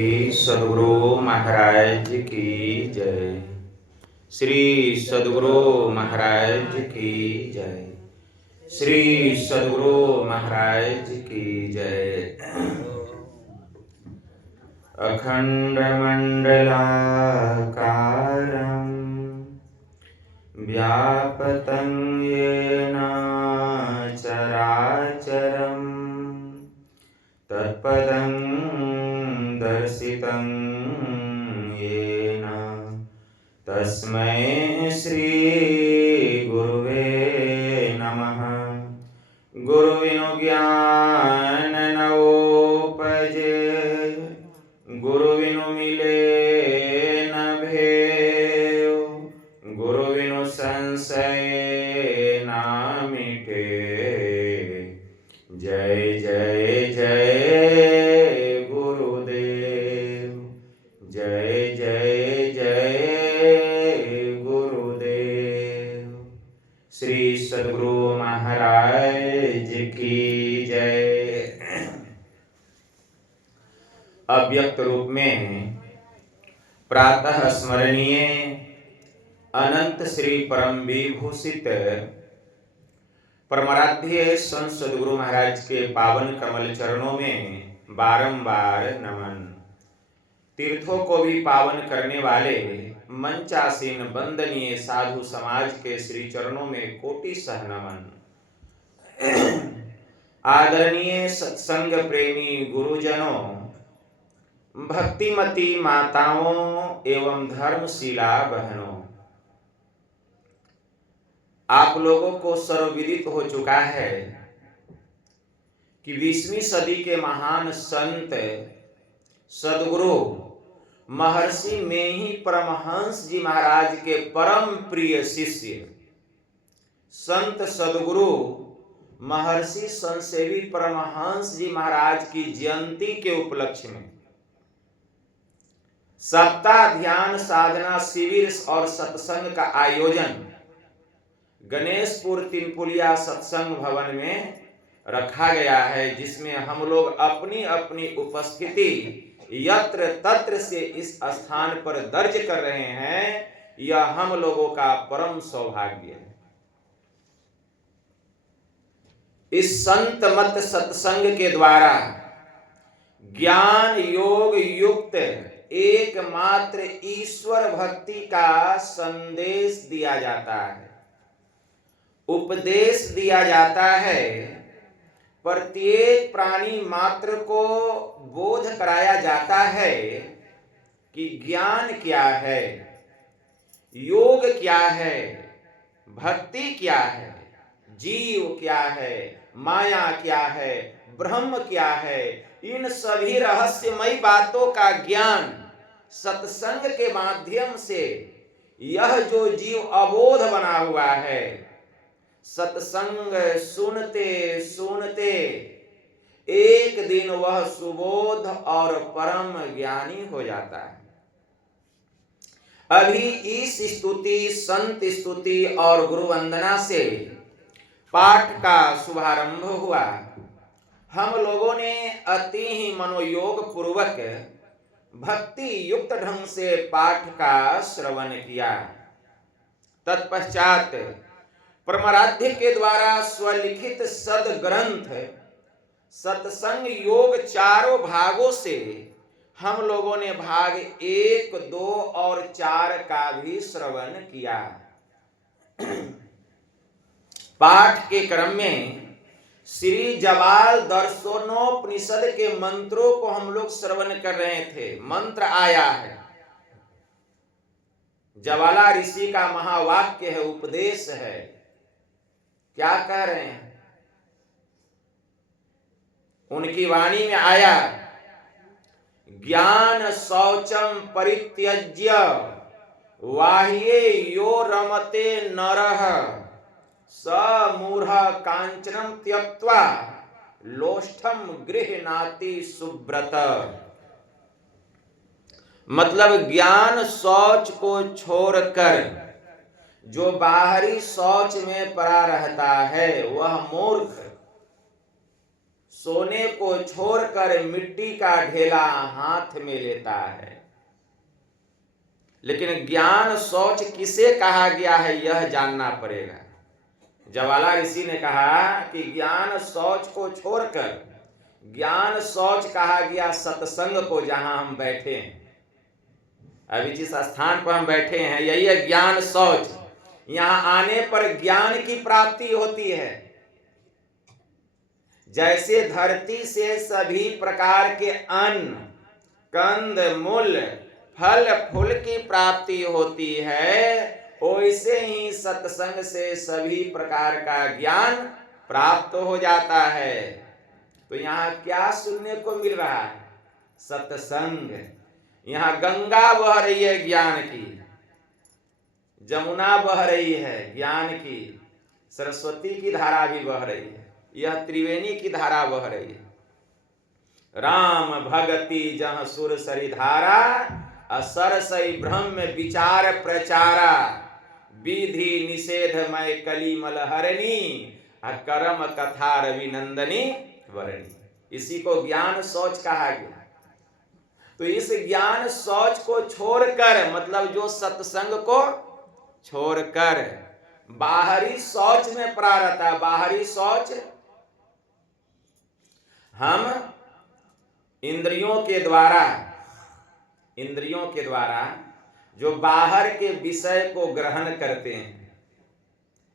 श्री सद्गुरु महाराज की जय। श्री सद्गुरु महाराज की जय। श्री सद्गुरु महाराज की जय। अखंड मंडलाकारं व्याप्तं येन चराचरं तत्पदं दर्शितं येन तस्मै श्री गुरुवे नमः। गुरुविनु ज्ञान न उपजे, गुरुविनु मिले न भेयो, गुरुविनु संशय ना मिटे। जय जय जय गुरुदेव, जय जय जय गुरुदेव। श्री सद्गुरु महाराज की जय। अव्यक्त रूप में प्रातः स्मरणीय अनंत श्री परम विभूषित परमाराध्य संत सद्गुरु महाराज के पावन कमल चरणों में बारंबार नमन। तीर्थों को भी पावन करने वाले मंचासीन वंदनीय साधु समाज के श्री चरणों में कोटि सह नमन। आदरणीय सत्संग प्रेमी गुरुजनों, भक्तिमती माताओं एवं धर्मशिला बहनों, आप लोगों को सर्वविदित हो चुका है कि 20वीं सदी के महान संत सद्गुरु महर्षि में ही परमहंस जी महाराज के परम प्रिय शिष्य संत सद्गुरु महर्षि संतसेवी परमहंस जी महाराज की जयंती के उपलक्ष्य में सप्ताह ध्यान साधना शिविर और सत्संग का आयोजन गणेशपुर तिनपुलिया सत्संग भवन में रखा गया है, जिसमें हम लोग अपनी अपनी उपस्थिति यत्र तत्र से इस स्थान पर दर्ज कर रहे हैं। यह हम लोगों का परम सौभाग्य है। इस संत मत सत्संग के द्वारा ज्ञान योग युक्त एकमात्र ईश्वर भक्ति का संदेश दिया जाता है, उपदेश दिया जाता है। प्रत्येक प्राणी मात्र को बोध कराया जाता है कि ज्ञान क्या है, योग क्या है, भक्ति क्या है, जीव क्या है, माया क्या है, ब्रह्म क्या है। इन सभी रहस्यमयी बातों का ज्ञान सत्संग के माध्यम से यह जो जीव अबोध बना हुआ है, सत्संग सुनते सुनते एक दिन वह सुबोध और परम ज्ञानी हो जाता है। अभी इस स्तुति संत स्तुति और गुरु वंदना से पाठ का शुभारंभ हुआ। हम लोगों ने अति ही मनोयोग पूर्वक भक्ति युक्त ढंग से पाठ का श्रवण किया। तत्पश्चात परमाराध्य के द्वारा स्वलिखित सद ग्रंथ सत्संग योग चारों भागों से हम लोगों ने भाग 1, 2 और 4 का भी श्रवण किया। पाठ के क्रम में श्री जवाल दर्शनोपनिषद के मंत्रों को हम लोग श्रवण कर रहे थे। मंत्र आया है, ज्वाला ऋषि का महावाक्य है, उपदेश है। क्या कह रहे हैं? उनकी वाणी में आया, ज्ञान शौचम परित्यज्य वाह्ये यो रमते नरः स मूढ़ कांचनम त्यक्त्वा लोष्ठम गृह्णाति सुब्रत। मतलब ज्ञान शौच को छोड़कर जो बाहरी शौच में पड़ा रहता है वह मूर्ख सोने को छोड़कर मिट्टी का ढेला हाथ में लेता है। लेकिन ज्ञान शौच किसे कहा गया है यह जानना पड़ेगा। ज्वाला ऋषि ने कहा कि ज्ञान शौच को छोड़कर, ज्ञान शौच कहा गया सत्संग को, जहां हम बैठे हैं। अभी जिस स्थान पर हम बैठे हैं यही है ज्ञान शौच। यहां आने पर ज्ञान की प्राप्ति होती है। जैसे धरती से सभी प्रकार के अन्न, कंद मूल, फल फूल की प्राप्ति होती है, वैसे ही सत्संग से सभी प्रकार का ज्ञान प्राप्त हो जाता है। तो यहाँ क्या सुनने को मिल रहा है? सत्संग। यहाँ गंगा बह रही है ज्ञान की, जमुना बह रही है ज्ञान की, सरस्वती की धारा भी बह रही है, यह त्रिवेणी की धारा बह रही है। राम भगति जहाँ सुर सरी धारा, असर सई ब्रह्म विचार प्रचारा, विधि निषेधमय कलिमल हरणी, करम कथा रविनंदनी वरणी। इसी को ज्ञान शौच कहा गया। तो इस ज्ञान शौच को छोड़कर, मतलब जो सत्संग को छोड़कर बाहरी शौच में पड़ा रहता है। बाहरी शौच हम इंद्रियों के द्वारा जो बाहर के विषय को ग्रहण करते हैं,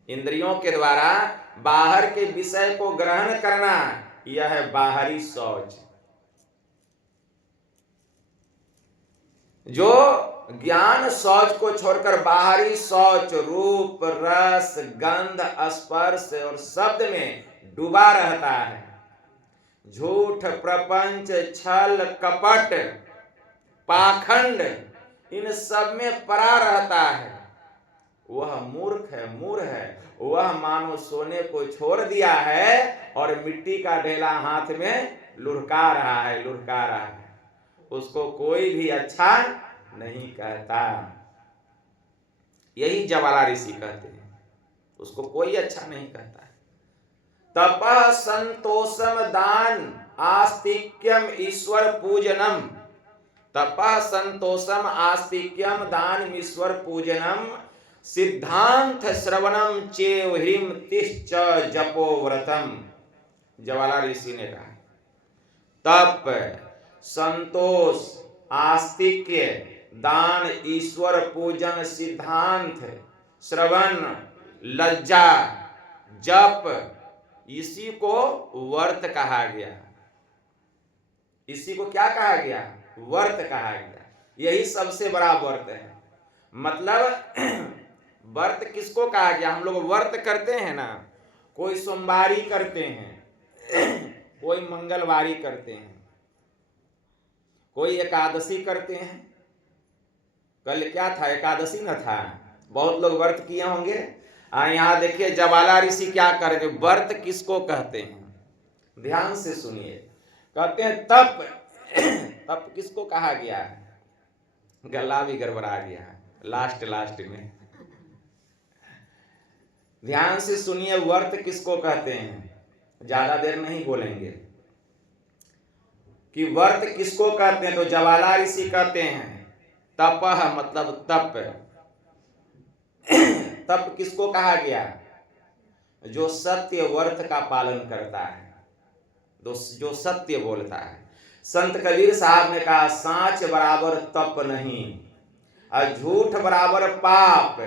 इंद्रियों के द्वारा बाहर के विषय को ग्रहण करना, यह है बाहरी शौच। जो ज्ञान शौच को छोड़कर बाहरी शौच रूप रस गंध स्पर्श और शब्द में डूबा रहता है, झूठ प्रपंच छल कपट पाखंड इन सब में पड़ा रहता है, वह मूर्ख है, मूढ़ है। वह मानो सोने को छोड़ दिया है और मिट्टी का ढेला हाथ में लुढ़का रहा है। उसको कोई भी अच्छा नहीं कहता। यही ज्वाला ऋषि कहते हैं, उसको कोई अच्छा नहीं कहता है। तपः संतोषम दान आस्तिक्यम ईश्वर पूजनम, तपः संतोषम आस्तिक्यम दान ईश्वर पूजनम, सिद्धांत श्रवणम चेव ह्रीम तिश्च जपो व्रतम। ज्वाला ऋषि ने कहा तप, संतोष, आस्तिक्य, दान, ईश्वर पूजन, सिद्धांत, श्रवण, लज्जा, जप, इसी को व्रत कहा गया। इसी को क्या कहा गया? व्रत कहा गया। यही सबसे बड़ा व्रत है। मतलब व्रत किसको कहा गया? हम लोग व्रत करते हैं ना, कोई सोमवारी करते हैं, कोई मंगलवारी करते हैं, कोई एकादशी करते हैं। कल क्या था? एकादशी न था। बहुत लोग व्रत किए होंगे। यहाँ देखिए ज्वाला ऋषि क्या करेंगे, व्रत किसको कहते हैं? ध्यान से सुनिए। कहते हैं तप। तप किसको कहा गया है? गला भी गड़बड़ा गया है लास्ट में। ध्यान से सुनिए, व्रत किसको कहते हैं? ज्यादा देर नहीं बोलेंगे कि व्रत किसको कहते हैं। तो ज्वाला ऋषि कहते हैं तपः मतलब तप। तप किसको कहा गया? जो सत्य व्रत का पालन करता है, जो सत्य बोलता है। संत कबीर साहब ने कहा सांच बराबर तप नहीं, और झूठ बराबर पाप,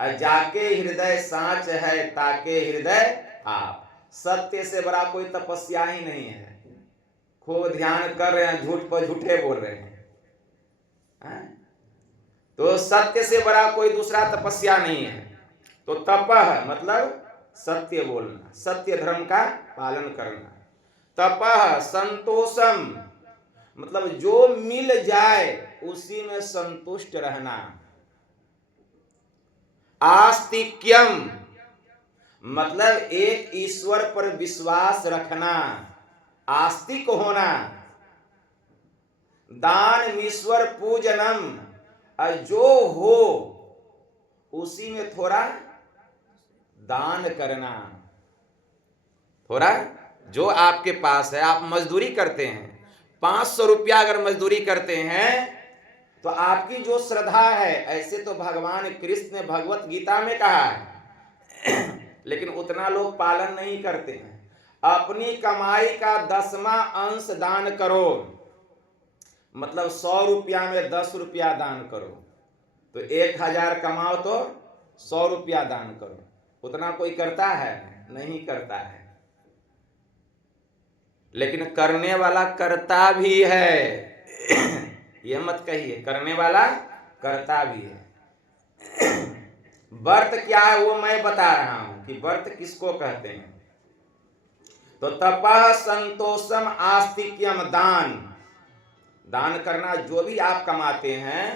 और जाके हृदय सांच है ताके हृदय आप। सत्य से बड़ा कोई तपस्या ही नहीं है। खूब ध्यान कर रहे हैं, झूठ पर झूठे बोल रहे हैं। तो सत्य से बड़ा कोई दूसरा तपस्या नहीं है। तो तपः मतलब सत्य बोलना, सत्य धर्म का पालन करना। तपः संतोषम मतलब जो मिल जाए उसी में संतुष्ट रहना। आस्तिक्यम मतलब एक ईश्वर पर विश्वास रखना, आस्तिक होना। दान ईश्वर पूजनम जो हो उसी में थोड़ा दान करना, थोड़ा जो आपके पास है, आप मजदूरी करते हैं, 500 रुपया अगर मजदूरी करते हैं तो आपकी जो श्रद्धा है, ऐसे तो भगवान कृष्ण ने भगवत गीता में कहा है लेकिन उतना लोग पालन नहीं करते हैं। अपनी कमाई का 10वां अंश दान करो, मतलब 100 रुपया में 10 रुपया दान करो, तो 1000 कमाओ तो 100 रुपया दान करो। उतना कोई करता है? नहीं करता है। लेकिन करने वाला करता भी है यह मत कहिए, करने वाला करता भी है। व्रत क्या है वो मैं बता रहा हूं कि व्रत किसको कहते हैं। तो तपः संतोषम आस्तिक्यम दान, दान करना, जो भी आप कमाते हैं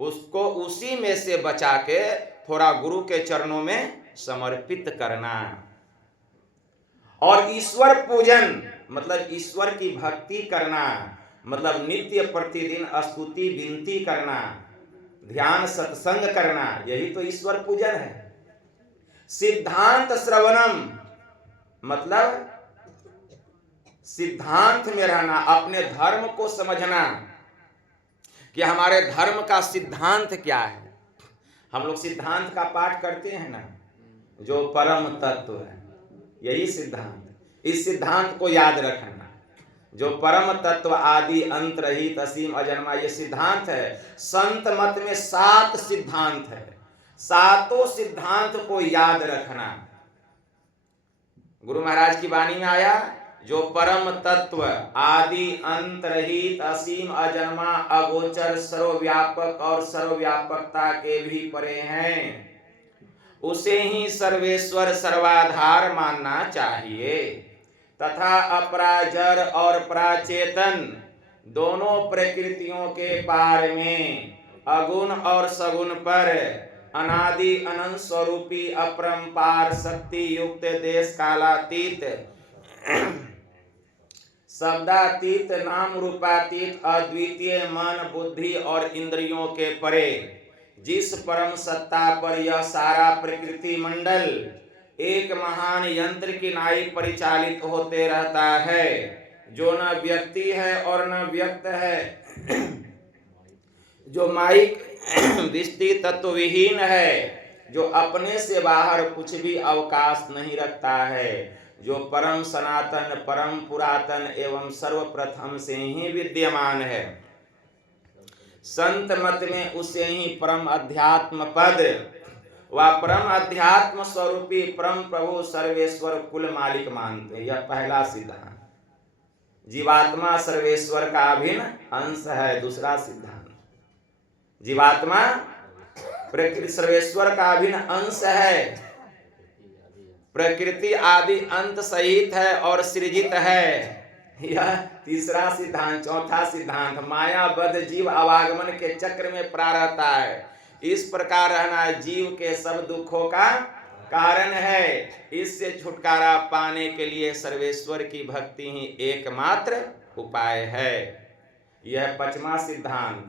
उसको उसी में से बचा के थोड़ा गुरु के चरणों में समर्पित करना। और ईश्वर पूजन मतलब ईश्वर की भक्ति करना, मतलब नित्य प्रतिदिन स्तुति विनती करना, ध्यान सत्संग करना, यही तो ईश्वर पूजन है। सिद्धांत श्रवणम मतलब सिद्धांत में रहना, अपने धर्म को समझना कि हमारे धर्म का सिद्धांत क्या है। हम लोग सिद्धांत का पाठ करते हैं ना, जो परम तत्व है, यही सिद्धांत। इस सिद्धांत को याद रखना, जो परम तत्व आदि अंत रहित असीम अजन्मा, ये सिद्धांत है। संत मत में 7 सिद्धांत है, सातों सिद्धांत को याद रखना। गुरु महाराज की वाणी में आया, जो परम तत्व आदि अंत रहित असीम अजन्मा अगोचर सर्वव्यापक और सर्वव्यापकता के भी परे हैं, उसे ही सर्वेश्वर सर्वाधार मानना चाहिए। तथा अपराजर और प्राचेतन दोनों प्रकृतियों के पार में अगुण और सगुण पर अनादि अनंत स्वरूपी अपरंपार शक्ति युक्त देश कालातीत शब्दातीत नाम रूपातीत अद्वितीय मन बुद्धि और इंद्रियों के परे जिस परम सत्ता पर यह सारा प्रकृति मंडल एक महान यंत्र की नाई परिचालित होते रहता है, जो न व्यक्ति है और न व्यक्त है, जो माइक दृष्टि तत्व विहीन है, जो अपने से बाहर कुछ भी अवकाश नहीं रखता है, जो परम सनातन परम पुरातन एवं सर्वप्रथम से ही विद्यमान है। संत मत में उसे ही परम अध्यात्म पद व परम अध्यात्म स्वरूपी परम प्रभु सर्वेश्वर कुल मालिक मानते हैं। यह पहला सिद्धांत। जीवात्मा सर्वेश्वर का अभिन्न अंश है, दूसरा सिद्धांत। जीवात्मा प्रकृति सर्वेश्वर का अभिन्न अंश है, प्रकृति आदि अंत सहित है और सृजित है। यह तीसरा सिद्धांत। चौथा सिद्धांत, मायाबद्ध जीव आवागमन के चक्र में पड़ा रहता है, इस प्रकार रहना जीव के सब दुखों का कारण है। इससे छुटकारा पाने के लिए सर्वेश्वर की भक्ति ही एकमात्र उपाय है। यह 5वां सिद्धांत।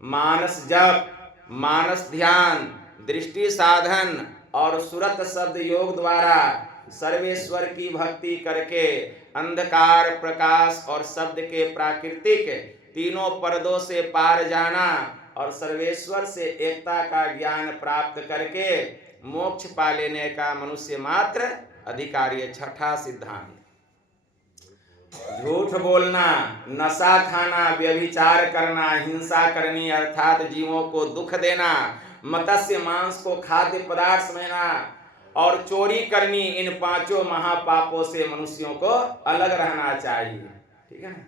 मानस जप, मानस ध्यान, दृष्टि साधन और सुरत शब्द योग द्वारा सर्वेश्वर की भक्ति करके अंधकार प्रकाश और शब्द के प्राकृतिक तीनों पर्दों से पार जाना और सर्वेश्वर से एकता का ज्ञान प्राप्त करके मोक्ष पा लेने का मनुष्य मात्र अधिकारी है। 6ठा सिद्धांत। झूठ बोलना, नशा खाना, व्यभिचार करना, हिंसा करनी अर्थात जीवों को दुख देना, मत्स्य मांस को खाद्य पदार्थ समझना और चोरी करनी, इन 5 महापापों से मनुष्यों को अलग रहना चाहिए। ठीक है ना।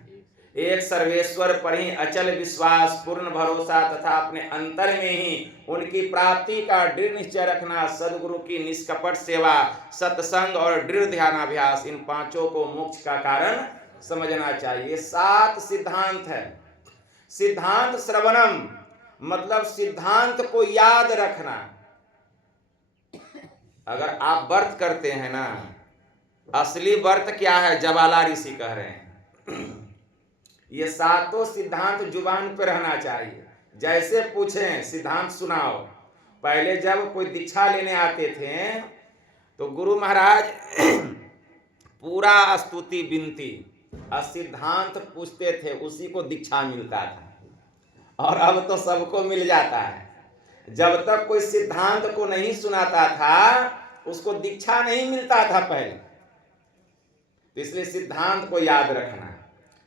एक सर्वेश्वर पर ही अचल विश्वास, पूर्ण भरोसा तथा अपने अंतर में ही उनकी प्राप्ति का दृढ़ निश्चय रखना, सदगुरु की निष्कपट सेवा, सत्संग और दृढ़ ध्यानाभ्यास, इन 5 को मोक्ष का कारण समझना चाहिए। 7 सिद्धांत है। सिद्धांत श्रवणम मतलब सिद्धांत को याद रखना। अगर आप व्रत करते हैं ना, असली व्रत क्या है, जवाला ऋषि कह रहे हैं। ये 7 सिद्धांत जुबान पे रहना चाहिए। जैसे पूछें सिद्धांत सुनाओ। पहले जब कोई दीक्षा लेने आते थे तो गुरु महाराज पूरा स्तुति विनती और सिद्धांत पूछते थे, उसी को दीक्षा मिलता था। और अब तो सबको मिल जाता है। जब तक कोई सिद्धांत को नहीं सुनाता था उसको दीक्षा नहीं मिलता था पहले। तो इसलिए सिद्धांत को याद रखना।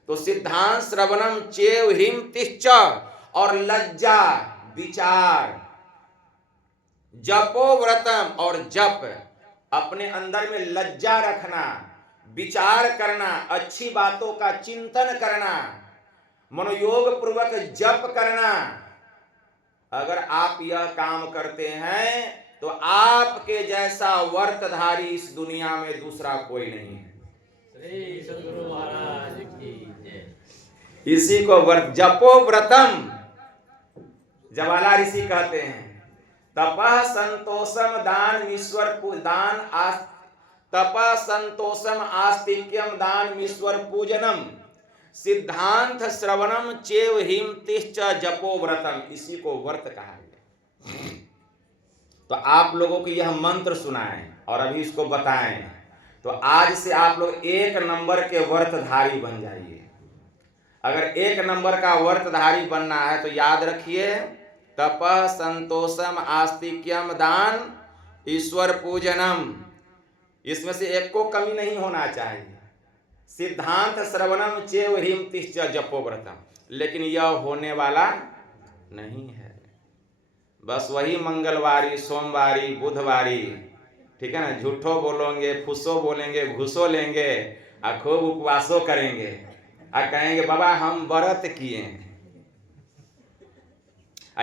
तो सिद्धांत श्रवणम चेव हिम तिश्च, और लज्जा विचार, जपो व्रतम, और जप, अपने अंदर में लज्जा रखना, विचार करना, अच्छी बातों का चिंतन करना, मनोयोग पूर्वक जप करना। अगर आप यह काम करते हैं तो आपके जैसा व्रतधारी इस दुनिया में दूसरा कोई नहीं है। श्री सद्गुरु महाराज की जय। इसी को जपो व्रतम जवाला ऋषि कहते हैं। तपः संतोषम दान ईश्वर दान तपः संतोषम आस्तिक्यम दान ईश्वर पूजनम सिद्धांत श्रवणम चेव हिम तिश्च जपो व्रतम। इसी को व्रत कहा गया। तो आप लोगों को यह मंत्र सुनाएं और अभी इसको बताएं, तो आज से आप लोग 1 नंबर के व्रतधारी बन जाइए। अगर 1 नंबर का व्रतधारी बनना है तो याद रखिए, तपः संतोषम आस्तिक्यम दान ईश्वर पूजनम, इसमें से एक को कमी नहीं होना चाहिए। सिद्धांत श्रवणम चेव हिम तिश्च जपो व्रतम, लेकिन यह होने वाला नहीं है। बस वही मंगलवारी, सोमवारी, बुधवारी, ठीक है ना, झूठो बोलोगे, फुसो बोलेंगे, घुसो लेंगे और खूब उपवासो करेंगे और कहेंगे बाबा हम व्रत किए हैं।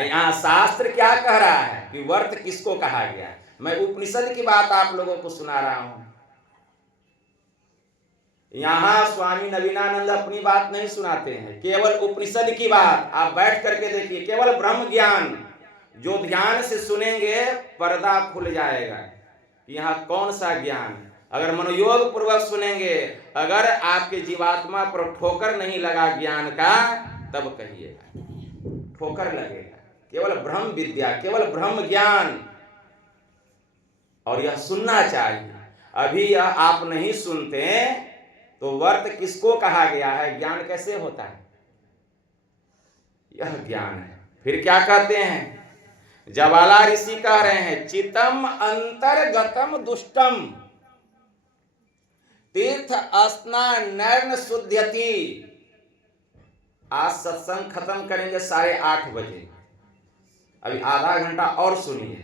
यहाँ शास्त्र क्या कह रहा है कि व्रत किसको कहा गया। मैं उपनिषद की बात आप लोगों को सुना रहा हूं। यहाँ स्वामी नवीनानंद अपनी बात नहीं सुनाते हैं, केवल उपनिषद की बात। आप बैठ करके देखिए, केवल ब्रह्म ज्ञान जो ध्यान से सुनेंगे पर्दा खुल जाएगा कि यहाँ कौन सा ज्ञान। अगर मनोयोग पूर्वक सुनेंगे, अगर आपके जीवात्मा पर ठोकर नहीं लगा ज्ञान का, तब कहिएगा ठोकर लगेगा। केवल ब्रह्म विद्या, केवल ब्रह्म ज्ञान, और यह सुनना चाहिए। अभी यह आप नहीं सुनते तो व्रत किसको कहा गया है, ज्ञान कैसे होता है। यह ज्ञान है। फिर क्या कहते हैं, जवाला ऋषि कह रहे हैं, चितम अंतर्गतम दुष्टम तीर्थ स्नान शुद्ध्यति। आज सत्संग खत्म करेंगे 8:30 बजे, अभी आधा घंटा और सुनिए।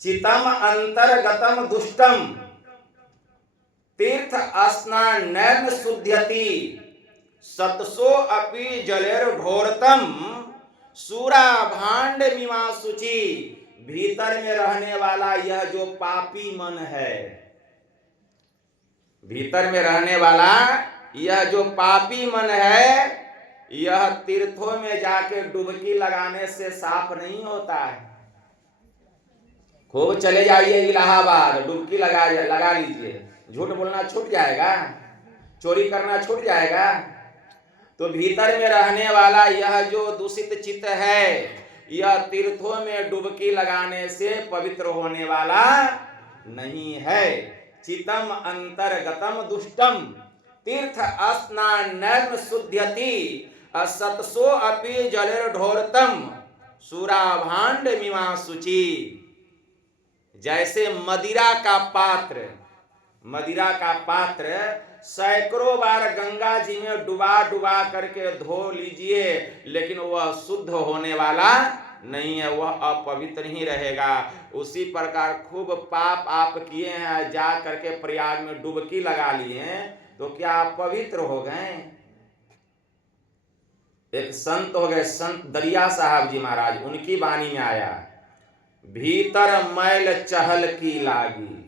चितम अंतर्गतम दुष्टम तीर्थ स्नान शुद्ध्यति सतसो अपि जलेर ढोरतम सूरा भांड मीमा शुचि। भीतर में रहने वाला यह जो पापी मन है, भीतर में रहने वाला यह जो पापी मन है, यह तीर्थों में जाके डुबकी लगाने से साफ नहीं होता है। खूब चले जाइए इलाहाबाद, डुबकी लगा लीजिए, झूठ बोलना छूट जाएगा, चोरी करना छूट जाएगा। तो भीतर में रहने वाला यह जो दूषित चित्त है, यह तीर्थों में डुबकी लगाने से पवित्र होने वाला नहीं है। चितम अंतर्गतम दुष्टम तीर्थ स्नान शुद्ध्यति सतसो अपि जलेर ढोरतम सूरा भांड मीमा शुचि। जैसे मदिरा का पात्र सैकड़ों बार गंगा जी में डुबा करके धो लीजिए, लेकिन वह शुद्ध होने वाला नहीं है, वह अपवित्र ही रहेगा। उसी प्रकार खूब पाप आप किए हैं, जा करके प्रयाग में डुबकी लगा लिए हैं, तो क्या आप पवित्र हो गए। एक संत हो गए, संत दरिया साहब जी महाराज, उनकी वाणी में आया, भीतर मैल चहल की लागी,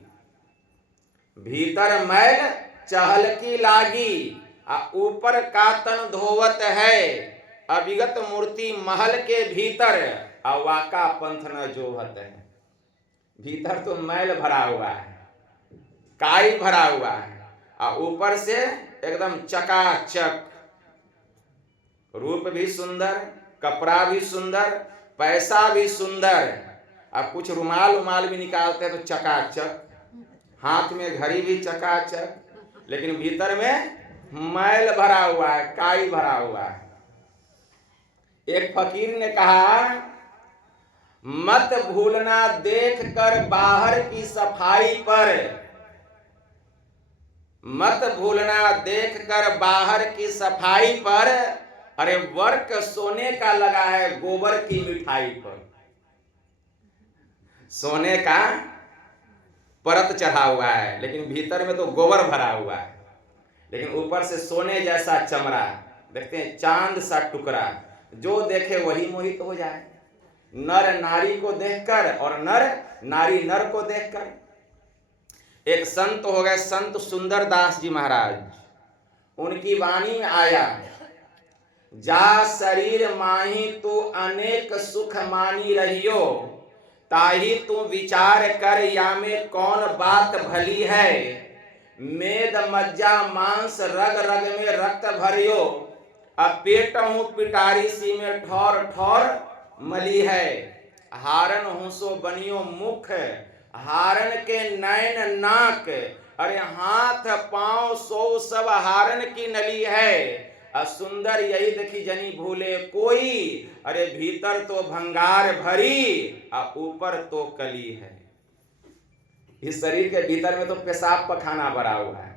भीतर मैल चहल की लागी ऊपर का तन धोवत है। अविगत मूर्ति महल के भीतर अवाका पंथ न जोहत है। भीतर तो मैल भरा हुआ है, काई भरा हुआ है, और ऊपर से एकदम चकाचक, रूप भी सुंदर, कपड़ा भी सुंदर, पैसा भी सुंदर, अब कुछ रुमाल भी निकालते हैं तो चकाचक, हाथ में घड़ी भी चकाचक, लेकिन भीतर में मैल भरा हुआ है, काई भरा हुआ है। एक फकीर ने कहा, मत भूलना देखकर बाहर की सफाई पर, मत भूलना देखकर बाहर की सफाई पर, अरे वर्क सोने का लगा है गोबर की मिठाई पर। सोने का परत चढ़ा हुआ है लेकिन भीतर में तो गोबर भरा हुआ है, लेकिन ऊपर से सोने जैसा चमड़ा, देखते हैं चांद सा टुकड़ा, जो देखे वही मोहित हो जाए, नर नारी को देखकर और नर नारी नर को देखकर। एक संत हो गए संत सुंदर दास जी महाराज, उनकी वाणी में आया, जा शरीर माही तू अनेक सुख मानी रहियो, ताही तू विचार कर या में कौन बात भली है, मेद मज्जा मांस रग रग में रक्त भरियो, अब पेट हूँ पिटारी सी में ठौर ठौर मली है, हारन हूँ सो बनियो मुख, हारन के नैन नाक, अरे हाथ पांव सो सब हारन की नली है, सुंदर यही देखी जनी भूले कोई, अरे भीतर तो भंगार भरी ऊपर तो कली है। इस शरीर के भीतर में तो पेशाब पखाना भरा हुआ है,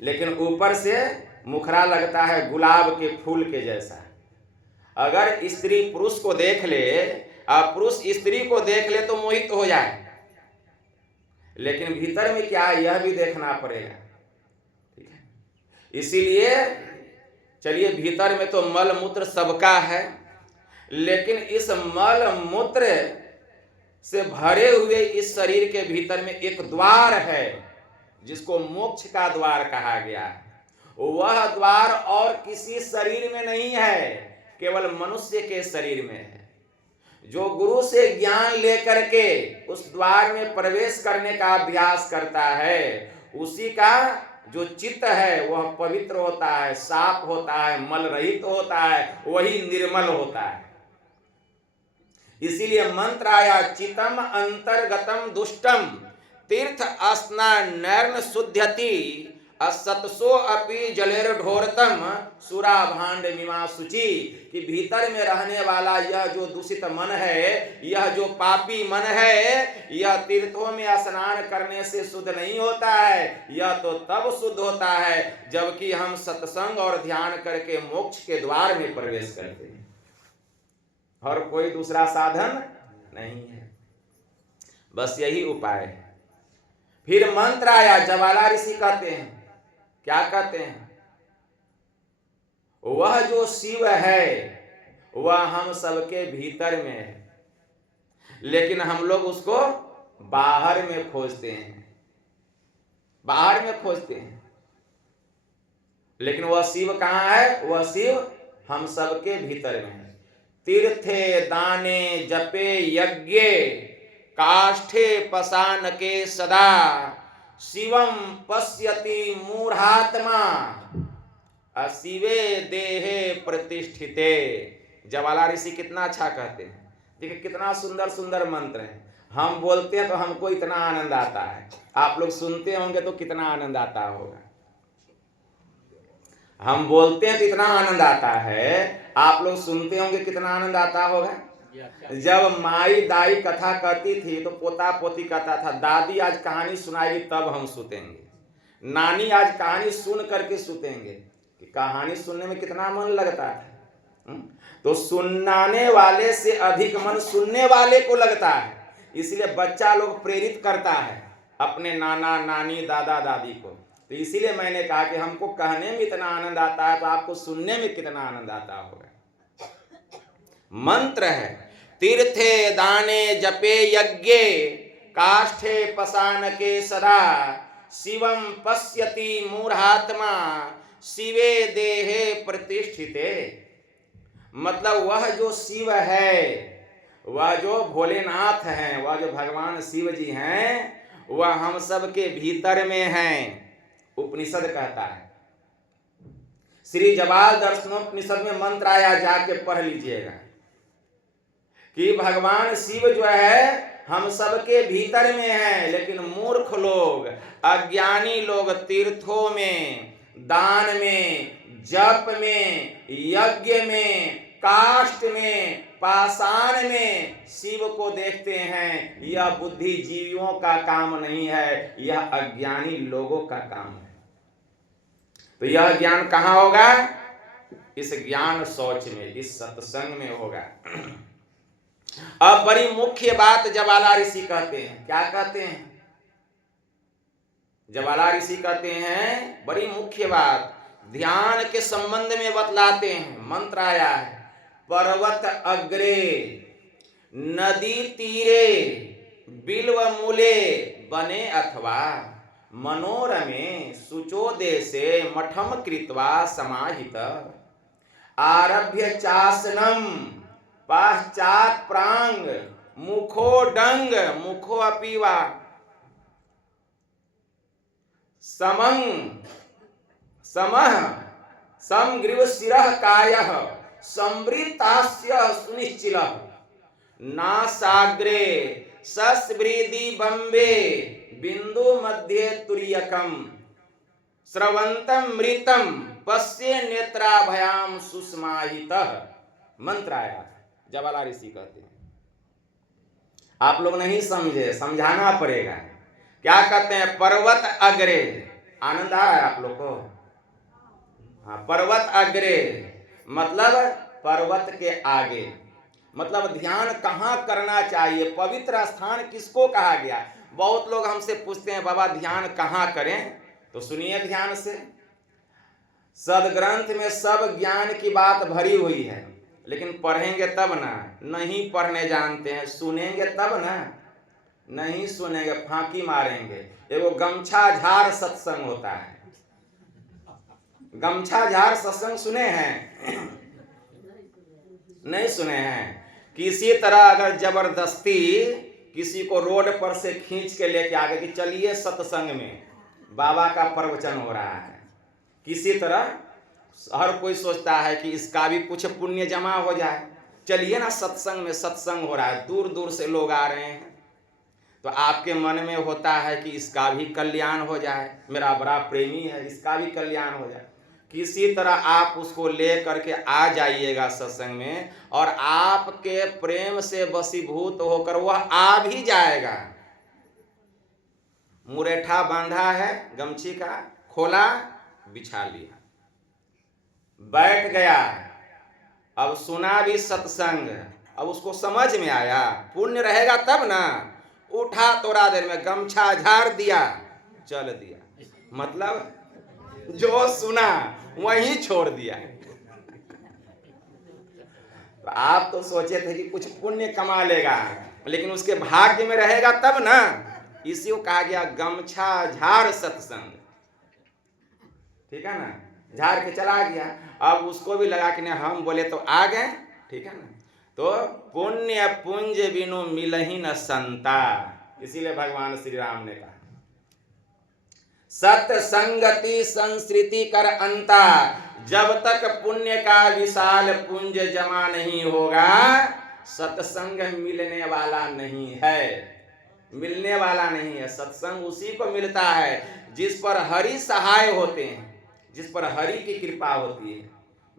लेकिन ऊपर से मुखरा लगता है गुलाब के फूल के जैसा। अगर स्त्री पुरुष को देख ले, पुरुष स्त्री को देख ले तो मोहित हो जाए, लेकिन भीतर में क्या है यह भी देखना पड़ेगा। ठीक है, इसीलिए चलिए भीतर में तो मल मूत्र सबका है, लेकिन इस मल मूत्र से भरे हुए इस शरीर के भीतर में एक द्वार है जिसको मोक्ष का द्वार कहा गया है। वह द्वार और किसी शरीर में नहीं है, केवल मनुष्य के शरीर में है। जो गुरु से ज्ञान लेकर के उस द्वार में प्रवेश करने का अभ्यास करता है, उसी का जो चित्त है वह पवित्र होता है, साफ होता है, मल रहित होता है, वही निर्मल होता है। इसीलिए मंत्र आया, चितम अंतर्गतम दुष्टम तीर्थ अस्ना नैर्न शुद्ध्यति, असतसो अपि जलेर ढोरतम सुरा भांड मीमा शुचि, कि भीतर में रहने वाला यह जो दूषित मन है, यह जो पापी मन है, यह तीर्थों में स्नान करने से शुद्ध नहीं होता है। यह तो तब शुद्ध होता है जबकि हम सत्संग और ध्यान करके मोक्ष के द्वार में प्रवेश करते हैं, और कोई दूसरा साधन नहीं है, बस यही उपाय है। फिर मंत्र आया, ज्वाला ऋषि कहते हैं, क्या कहते हैं, वह जो शिव है वह हम सबके भीतर में है, लेकिन हम लोग उसको बाहर में खोजते हैं, बाहर में खोजते हैं, लेकिन वह शिव कहाँ है? वह शिव हम सबके भीतर में है। तीर्थे दाने जपे यज्ञ काष्ठे पसान के सदा, शिवम पश्यति मूढ़ात्मा अशिवे देहे प्रतिष्ठिते। ज्वाला ऋषि कितना अच्छा कहते हैं, देखिए कितना सुंदर सुंदर मंत्र है। हम बोलते हैं तो हमको इतना आनंद आता है, आप लोग सुनते होंगे तो कितना आनंद आता होगा। हम बोलते हैं तो इतना आनंद आता है, आप लोग सुनते होंगे कितना आनंद आता होगा। जब माई दाई कथा कहती थी तो पोता पोती कहता था, दादी आज कहानी सुनाएगी तब हम सुतेंगे, नानी आज कहानी सुन करके सुतेंगे। कि कहानी सुनने में कितना मन लगता है, तो सुनाने वाले से अधिक मन सुनने वाले को लगता है। इसलिए बच्चा लोग प्रेरित करता है अपने नाना नानी दादा दादी को। तो इसीलिए मैंने कहा कि हमको कहने में इतना आनंद आता है तो आपको सुनने में कितना आनंद आता होगा। मंत्र है, तीर्थे दाने जपे यज्ञ काष्ठे पसान के सदा, शिवम पश्यति मूढ़ात्मा शिवे देहे प्रतिष्ठिते। मतलब वह जो शिव है, वह जो भोलेनाथ हैं, वह जो भगवान शिव जी हैं, वह हम सब के भीतर में हैं, उपनिषद कहता है। श्री जवाल दर्शनोपनिषद में मंत्र आया, जाके पढ़ लीजिएगा। कि भगवान शिव जो है हम सबके भीतर में है, लेकिन मूर्ख लोग, अज्ञानी लोग तीर्थों में, दान में, जप में, यज्ञ में, काष्ठ में, पाषाण में शिव को देखते हैं। यह बुद्धिजीवियों का काम नहीं है, यह अज्ञानी लोगों का काम है। तो यह ज्ञान कहाँ होगा? इस ज्ञान शौच में, इस सत्संग में होगा। अब बड़ी मुख्य बात जवाला ऋषि कहते हैं। क्या कहते हैं? जवाला ऋषि कहते हैं बड़ी मुख्य बात ध्यान के संबंध में बतलाते हैं। मंत्र आया है, पर्वत अग्रे नदी तीरे बिल्व मूले बने अथवा मनोरमे शुचोदेशे मठम कृत्वा समाहित आरभ्य चासनम पाश्चात प्रांग मुखो डंग मुखो अपीवा समंग समह समग्रीव शिरः कायः संवृतास्य सुनिश्चिलः नासाग्रे सस्वृदि बम्बे बिंदु मध्ये तुर्यकम स्रवंतम मृतम पश्ये नेत्राभयाम सुस्माहितः। मंत्र आया, जवाला ऋषि कहते हैं। आप लोग नहीं समझे, समझाना पड़ेगा। क्या कहते हैं? पर्वत अग्रे। आनंद आ रहा है आप लोग को? हाँ, पर्वत अग्रे मतलब पर्वत के आगे, मतलब ध्यान कहाँ करना चाहिए, पवित्र स्थान किसको कहा गया। बहुत लोग हमसे पूछते हैं बाबा ध्यान कहाँ करें, तो सुनिए ध्यान से। सदग्रंथ में सब ज्ञान की बात भरी हुई है, लेकिन पढ़ेंगे तब ना। नहीं पढ़ने जानते हैं, सुनेंगे तब ना। नहीं सुनेंगे फांकी मारेंगे। एगो गमछा झाड़ सत्संग होता है। गमछा झाड़ सत्संग सुने हैं? नहीं सुने हैं। किसी तरह अगर जबरदस्ती किसी को रोड पर से खींच के लेके आ गए कि चलिए सत्संग में, बाबा का प्रवचन हो रहा है, किसी तरह हर कोई सोचता है कि इसका भी कुछ पुण्य जमा हो जाए, चलिए ना सत्संग में, सत्संग हो रहा है, दूर दूर से लोग आ रहे हैं, तो आपके मन में होता है कि इसका भी कल्याण हो जाए, मेरा बड़ा प्रेमी है, इसका भी कल्याण हो जाए। किसी तरह आप उसको ले करके आ जाइएगा सत्संग में, और आपके प्रेम से वशीभूत होकर वह आ भी जाएगा। मुरेठा बांधा है गमछी का, खोला, बिछा लिया, बैठ गया। अब सुना भी सत्संग, अब उसको समझ में आया, पुण्य रहेगा तब ना। उठा थोड़ा देर में, गमछा झाड़ दिया, चल दिया, मतलब जो सुना वहीं छोड़ दिया। तो आप तो सोचे थे कि कुछ पुण्य कमा लेगा, लेकिन उसके भाग्य में रहेगा तब ना। इसी को कहा गया गमछा झाड़ सत्संग। ठीक है ना, झाड़ के चला गया। अब उसको भी लगा कि नहीं हम बोले तो आ गए, ठीक है ना। तो पुण्य पुंज बिनु मिलहि न संता, इसीलिए भगवान श्री राम ने कहा सत्संगति संस्कृति कर अंता। जब तक पुण्य का विशाल पुंज जमा नहीं होगा, सत्संग मिलने वाला नहीं है, मिलने वाला नहीं है। सत्संग उसी को मिलता है जिस पर हरि सहाय होते हैं, जिस पर हरि की कृपा होती है।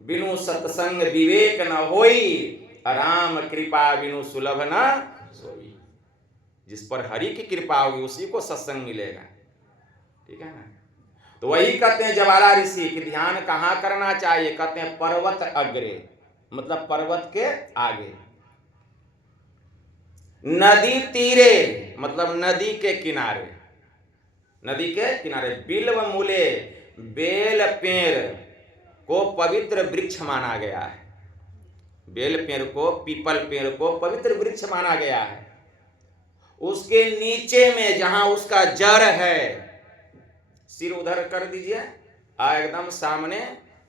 बिनु सत्संग विवेक न होई, राम कृपा बिनु सुलभ न सोई। जिस पर हरि की कृपा होगी उसी को सत्संग मिलेगा, ठीक है ना। तो वही कहते हैं जवाला ऋषि कि ध्यान कहाँ करना चाहिए। कहते हैं पर्वत अग्रे, मतलब पर्वत के आगे। नदी तीरे, मतलब नदी के किनारे, नदी के किनारे। बिल्व मूले, बेल पेड़ को पवित्र वृक्ष माना गया है। बेल पेड़ को, पीपल पेड़ को पवित्र वृक्ष माना गया है। उसके नीचे में जहां उसका जड़ है, सिर उधर कर दीजिए, एकदम सामने,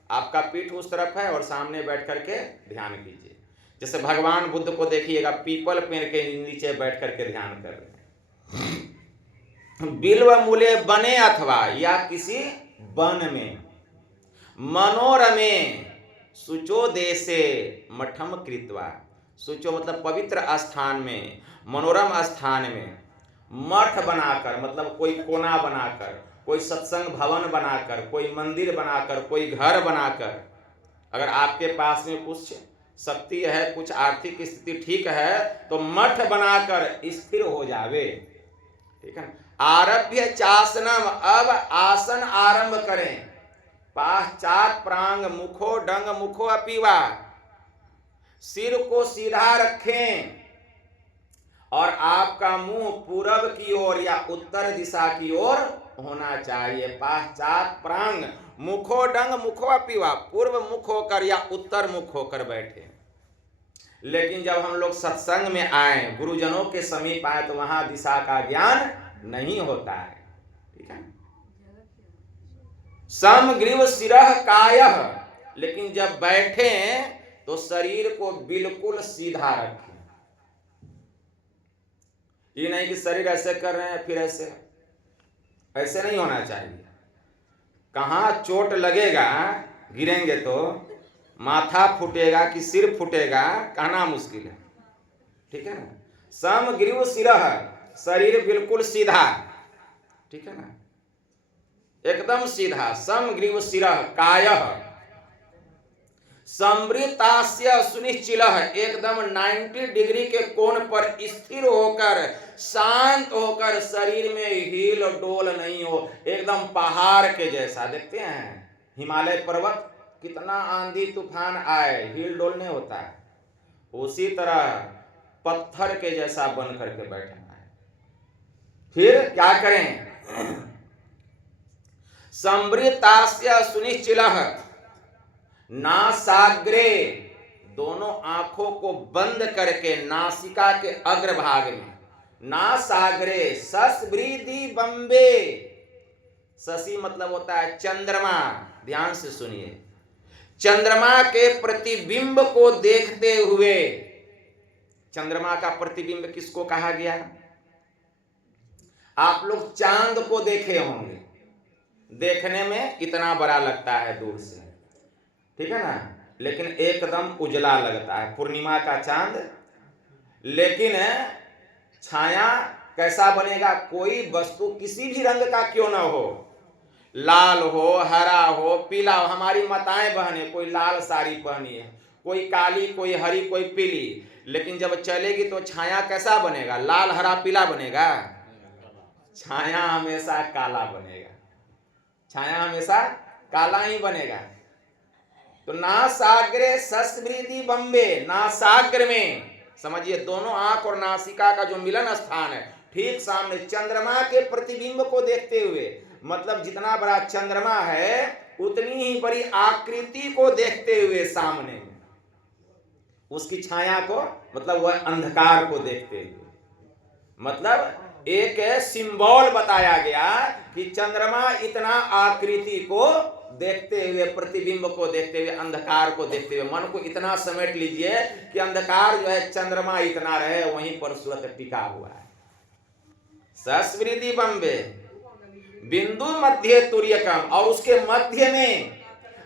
आपका पीठ उस तरफ है और सामने बैठ करके ध्यान कीजिए। जैसे भगवान बुद्ध को देखिएगा पीपल पेड़ के नीचे बैठ करके ध्यान कर रहे हैं। बिल्व मूले बने अथवा, या किसी वन में। मनोरमे शुचो देशे मठम कृत्वा, सोचो, मतलब पवित्र स्थान में, मनोरम स्थान में मठ बनाकर, मतलब कोई कोना बनाकर, कोई सत्संग भवन बनाकर, कोई मंदिर बनाकर, कोई घर बनाकर, अगर आपके पास में कुछ शक्ति है, कुछ आर्थिक स्थिति ठीक है, तो मठ बनाकर स्थिर हो जावे। ठीक है। आरभ्य चासनम, अब आसन आरंभ करें। पाश्चात प्रांग मुखो डंग मुखो अपीवा, सिर को सीधा रखें और आपका मुंह पूरब की ओर या उत्तर दिशा की ओर होना चाहिए। पाश्चात प्रांग मुखो डंग मुखो अपीवा, पूर्व मुख होकर या उत्तर मुख होकर बैठे। लेकिन जब हम लोग सत्संग में आए, गुरुजनों के समीप आए, तो वहां दिशा का ज्ञान नहीं होता है। ठीक है। समग्रीव सिरह कायः, लेकिन जब बैठे तो शरीर को बिल्कुल सीधा रखें। ये नहीं कि शरीर ऐसे कर रहे हैं फिर ऐसे, ऐसे नहीं होना चाहिए। कहाँ चोट लगेगा, गिरेंगे तो माथा फूटेगा कि सिर फूटेगा, कहना मुश्किल है। ठीक है ना। समग्रीव सिरह, शरीर बिल्कुल सीधा। ठीक है ना, एकदम सीधा। समग्रीव सिरह कायः, संवृतास्य सुनिश्चिलः, एकदम 90 डिग्री के कोण पर स्थिर होकर, शांत होकर, शरीर में हिल डोल नहीं हो, एकदम पहाड़ के जैसा। देखते हैं हिमालय पर्वत, कितना आंधी तूफान आए हिल डोल नहीं होता है, उसी तरह पत्थर के जैसा बन करके बैठना है। फिर क्या करें? संवृतास्य सुनिश्चिलः, नासाग्रे, दोनों आंखों को बंद करके नासिका के अग्रभाग में, नासाग्रे सस्वृद्धि बम्बे, शशि मतलब होता है चंद्रमा। ध्यान से सुनिए, चंद्रमा के प्रतिबिंब को देखते हुए, चंद्रमा का प्रतिबिंब किसको कहा गया? आप लोग चांद को देखे होंगे, देखने में इतना बड़ा लगता है दूर से, ठीक है ना, लेकिन एकदम उजला लगता है, पूर्णिमा का चांद। लेकिन छाया कैसा बनेगा? कोई वस्तु किसी भी रंग का क्यों ना हो, लाल हो, हरा हो, पीला हो। हमारी माताएं बहनें, कोई लाल साड़ी पहनी है, कोई काली, कोई हरी, कोई पीली, लेकिन जब चलेगी तो छाया कैसा बनेगा? लाल हरा पीला बनेगा? छाया हमेशा काला बनेगा, छाया हमेशा काला ही बनेगा। तो नासाग्रे सस्वृद्धि बम्बे, नासाग्र में समझिए दोनों आंख और नासिका का जो मिलन स्थान है, ठीक सामने चंद्रमा के प्रतिबिंब को देखते हुए, मतलब जितना बड़ा चंद्रमा है उतनी ही बड़ी आकृति को देखते हुए सामने उसकी छाया को, मतलब वह अंधकार को देखते हुए, मतलब एक सिंबल बताया गया कि चंद्रमा इतना आकृति को देखते हुए, प्रतिबिंब को देखते हुए, अंधकार को देखते हुए, मन को इतना समेट लीजिए कि अंधकार जो है चंद्रमा इतना रहे, वहीं पर सूरत टिका हुआ है। सस्वृद्धि बम्बे बिंदु मध्य तुर्यकम, और उसके मध्य में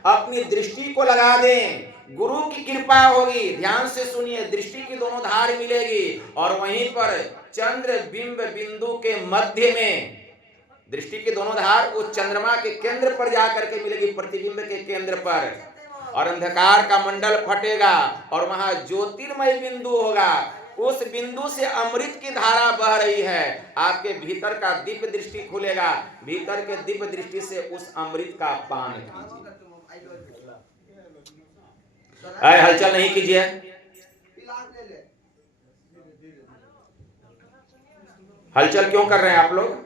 अपनी दृष्टि को लगा दें, गुरु की कृपा होगी। ध्यान से सुनिए, दृष्टि की दोनों धार मिलेगी और वहीं पर चंद्र बिंब बिंदु के मध्य में दृष्टि की दोनों धार उस चंद्रमा के केंद्र पर जाकर के मिलेगी, प्रतिबिंब के केंद्र पर, और अंधकार का मंडल फटेगा और वहां ज्योतिर्मय बिंदु होगा। उस बिंदु से अमृत की धारा बह रही है, आपके भीतर का दिव्य दृष्टि खुलेगा, भीतर के दिव्य दृष्टि से उस अमृत का पान कीजिए। हलचल नहीं कीजिए, हलचल क्यों कर रहे हैं आप लोग?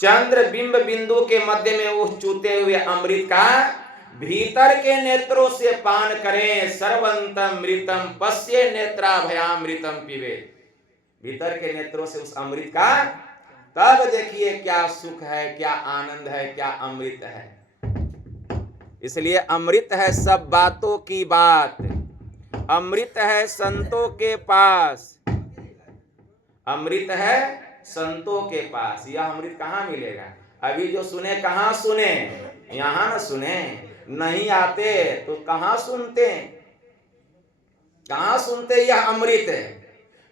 चंद्र बिंब बिंदु के मध्य में उस चूते हुए अमृत का भीतर के नेत्रों से पान करें। सर्वंतम मृतम पश्ये नेत्राभयामृतम पीवे, भीतर के नेत्रों से उस अमृत का, तब देखिए क्या सुख है, क्या आनंद है, क्या अमृत है। इसलिए अमृत है सब बातों की बात, अमृत है संतों के पास, अमृत है संतों के पास। यह अमृत कहाँ मिलेगा? अभी जो सुने कहाँ सुने? यहाँ न सुने, नहीं आते तो कहाँ सुनते? कहाँ सुनते यह अमृत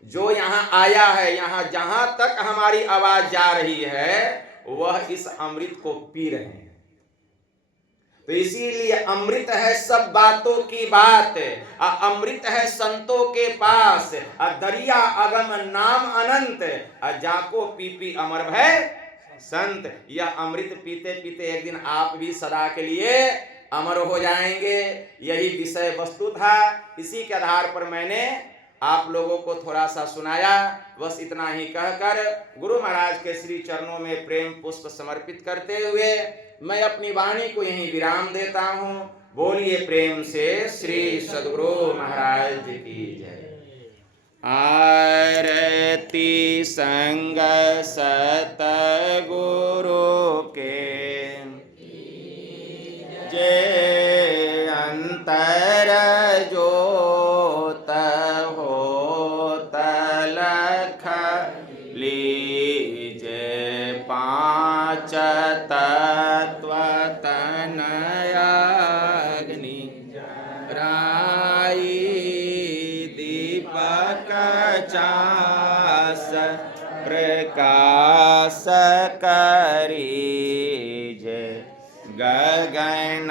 जो यहाँ आया है, यहाँ जहां तक हमारी आवाज जा रही है वह इस अमृत को पी रहे हैं। तो इसीलिए अमृत है सब बातों की बात, अमृत है संतों के पास, दरिया अगम नाम अनंत, जाको पी पी अमर भय संत। यह अमृत पीते पीते एक दिन आप भी सदा के लिए अमर हो जाएंगे। यही विषय वस्तु था, इसी के आधार पर मैंने आप लोगों को थोड़ा सा सुनाया। बस इतना ही कहकर गुरु महाराज के श्री चरणों में प्रेम पुष्प समर्पित करते हुए मैं अपनी वाणी को यहीं विराम देता हूँ। बोलिए प्रेम से श्री सद्गुरु महाराज की जय। आरती संग सतगुरु के जय। अंतर जोत होत लख लीजे, पांच तत्व तनय अग्नि राई, दीपक चास प्रकाश करी, जय गगन